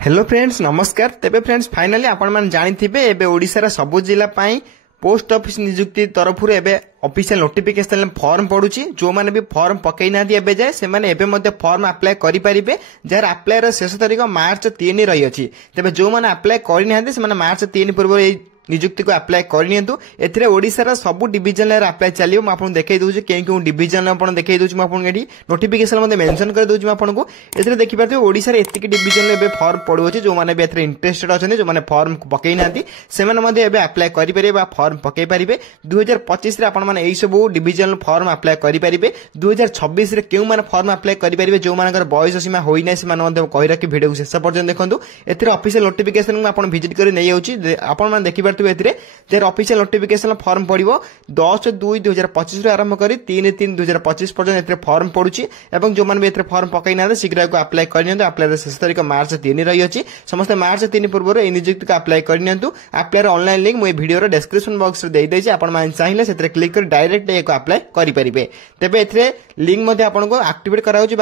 Hello friends नमस्कार। तेबे friends finally आपण मान जानिथिबे एबे ओडिसा रा सब जिला पई पोस्ट ऑफिस नियुक्ति तरफ एबे ऑफिशियल नोटिफिकेशन फॉर्म पड़ुची। जो माने भी फॉर्म पकई ना एबे जाए से माने एबे मध्ये फॉर्म अप्लाई करि परिबे। जार अप्लाई रा शेष तारीख मार्च 3 रही अछि। तेबे जो माने अप्लाई करि नाहंते से माने मार्च 3 पूर्व नियुक्ति को अप्लाई करनियंतु। एथिरे ओडिसा रा सब डिविजन रे अप्लाई चलियो। म आपन देखाई दोछु केउ डिविजन आपन देखाई दोछु। म आपन एडी नोटिफिकेशन मध्ये मेंशन कर दोछु। म आपन को एथिरे देखि पाते ओडिसा रे एतिक डिविजन रे बे फॉर्म पड़ो अछि। जो माने बे एथिरे इंटरेस्टेड अछन, जो माने फॉर्म पकई नांती से माने मध्ये एबे अप्लाई करि परिबे बा फॉर्म पकई परिबे। 2025 रे आपन माने एई सब डिविजन फॉर्म अप्लाई करि परिबे। 2026 रे केउ माने फॉर्म अप्लाई करि परिबे जो मानकर बयस सीमा होई नै से माने मध्ये कहि राखि वीडियो शेष पर्यंत देखंतु। एथिरे ऑफिशियल नोटिफिकेशन म आपन विजिट करि नै आउची। आपन माने देखि ऑफिशियल नोटिफिकेशन फॉर्म पड़ो 10/2/2025 आरंभ कर 3/3/2025 पर्यंत फॉर्म पड़ुची। जो मैंने फॉर्म पकई ना शीघ्र अप्लाई करनी। अप्लाई शेष तारीख मार्च 3 रही है। समस्त मार्च 3 पूर्व नियुक्ति को अप्लाई करनी। अप्लाई ऑनलाइन लिंक मुझे वीडियो डिस्क्रिप्शन बॉक्स में देदेछि। आपण चाहिए से क्लिक कर डायरेक्ट अप्लाई करेंगे। तेबे एथिरे लिंक आपको एक्टिवेट कराउछि।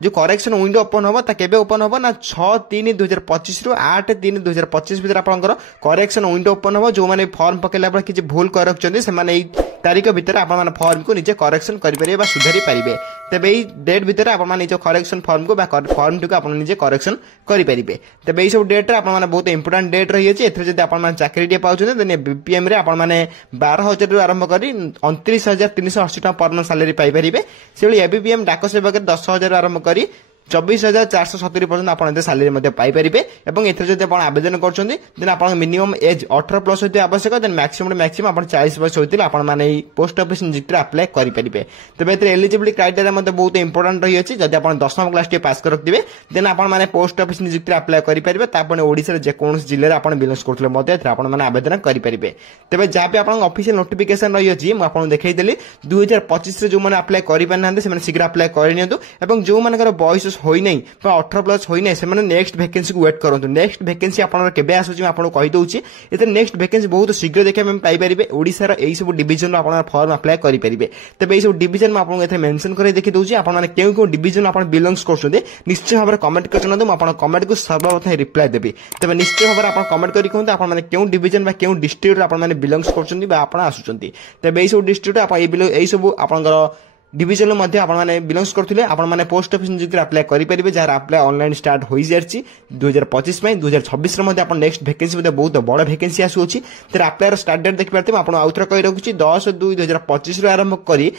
जो करेक्शन विंडो ओपन होबो ता केबे ओपन होबो ना 6/3/2025 रु 8/3/2025 भीतर आपनकर करेक्शन विंडो ओपन होबो। जो माने फॉर्म पकेला पर किछि भूल कर रखचंदी से माने एई तारीख भीतर आपण माने फॉर्म को निजे करेक्शन करि परिबे बा सुधारी परिबे। तेबे एई डेट भीतर आपण माने जो करेक्शन फॉर्म को बा फॉर्म टू को आपण निजे करेक्शन करि परिबे। तेबे एई सब डेट रे आपण माने बहुत इंपोर्टेंट डेट रही अछि। एथरे जदि आपण माने चाकरी टे पाउछन देने बीपीएम रे आपण माने 12000 रु आरंभ करी 29380 टका पर मंथ सैलरी पाई परिबे। सेबली एबीपीएम डाक सेवक 10000 आरंभ करी 24470 पर्यंत आपन सैलरी मध्ये पाई परिबे। एवं एथरे जदि आपण आवेदन करछन्ती देन आपण मिनिमम एज 18 प्लस होते आवश्यक। देन मैक्सिमम आपण 40 वर्ष होतिले आपण माने पोस्ट ऑफिस नियुक्ति अप्लाई करि परिबे। तबे एथरे एलिजिबिलिटी क्राइटेरिया मध्ये बहुत इंपोर्टेंट रही अछि। जदि आपण 10th क्लास टे पास कर रखथिबे देन आपण माने पोस्ट ऑफिस नियुक्ति अप्लाई करि परिबे। तापने ओडिसा रे जे कोन जिल्ला रे आपण बिलोंग करथले मध्ये एथरे आपण माने आवेदन करि परिबे। तबे जाबे आपण ऑफिशियल नोटिफिकेशन रही अछि म आपण देखाई देली। 2025 रे जो माने अप्लाई करि पानहांते से माने शीघ्र अप्लाई करनियंतु। एवं जो मानकर बयस होई नै 18 प्लस होई नै से माने नेक्स्ट वैकेंसी को वेट करंतु। नेक्स्ट वैकेंसी आपन केबे आसुची आपन कहि दउची। एते नेक्स्ट वैकेंसी बहुत शीघ्र देखै हम पाई परिबे। ओडिसा रा एई सब डिविजन आपन फॉर्म अप्लाई करि परिबे। तबे एई सब डिविजन में आपन एथे मेंशन करे देखि दउची। आपन माने केउ डिविजन आपन बिलोंग्स करछोदे निश्चय भाबरे कमेंट कर जणादु। म आपन कमेंट को सर्वप्रथम रिप्लाई देबी। तबे निश्चय भाबरे आपन कमेंट करि कहंतु आपन माने केउ डिविजन बा केउ डिस्ट्रिक्ट आपन माने बिलोंग्स करछन्ती बा आपन आसुचंती। तबे एई सब डिस्ट्रिक्ट आपन एई सब आपनकर डिविजन मध्ये आपण माने बिलोंग्स करथुले आपण माने पोस्ट ऑफिस नियुक्ति अप्लाई करि परिबे। जार अप्लाई ऑनलाइन स्टार्ट होई जारची 2025 में। 2026 रे मध्ये आपण नेक्स्ट वैकेंसी मध्ये बहुत बड़ वैकेंसी आसुची। तर अप्लाई रो स्टार्ट डेट देखि परते आपण आउथरा कहि रखुची 10/2/2025 रो आरंभ करी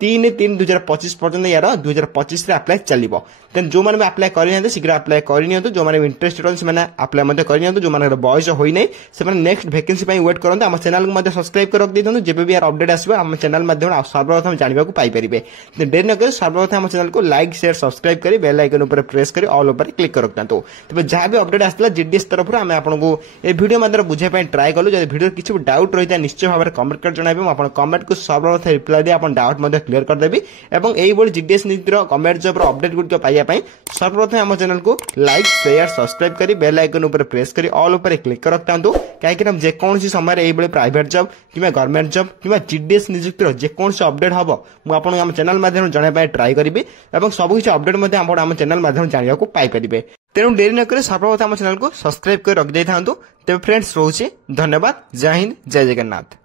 3/3/2025 पर्यंत यार 2025 रे अप्लाई चलिबो। देन जो माने अप्लाई करि नते शीघ्र अप्लाई करि नियंतु। जो माने इंटरेस्टेड अन से माने अप्लाई मध्ये करि नियंतु। जो माने बॉयज होई नै से माने नेक्स्ट वैकेंसी पई वेट करंतु। हम चैनल को मध्ये सब्सक्राइब कर रख देथनु। जेबे भी यार अपडेट आसीबो हम चैनल माध्यम सर्वप्रथम जानिबा को पाई परिबे। देर न कर सर्वप्रथम हम चैनल को लाइक शेयर सब्सक्राइब करी बेल आइकन ऊपर प्रेस करी ऑल ऊपर क्लिक कर रखतांतु। तबे जहां भी अपडेट आस्तला जीडीएस तरफ हम आपन को ए वीडियो माध्यम बुझे पई ट्राई कलु। जदि वीडियो किछि डाउट रहिता निश्चय भाबरे कमेंट कर जणाबे। हम आपन कमेंट को सर्वप्रथम रिप्लाई दे आपन डाउट मध्ये क्लियर कर देबी। एवं एई बोल जीडीएस नीति रो गवर्नमेंट जॉब रो अपडेट गुड पाइया पई सर्वप्रथम हम चैनल को लाइक शेयर सब्सक्राइब करी बेल आइकन ऊपर प्रेस करी ऑल ऊपर क्लिक कर रखतांतु। काहे हम जे कोनसी समय एई बोल प्राइवेट जॉब किबा गवर्नमेंट जॉब किबा जीडीएस नियुक्ति रो जे कोनसी अपडेट हबो मु आपन हम चैनल माध्यम जणे पई ट्राई करबी। एवं सब किछि अपडेट मध्ये हम चैनल माध्यम जानिया को पाई परिबे। तेनु देरी न करे सर्वप्रथम हम चैनल को सब्सक्राइब कर रख देथांतु। तबे फ्रेंड्स रोचे धन्यवाद। जय हिंद जय जगन्नाथ।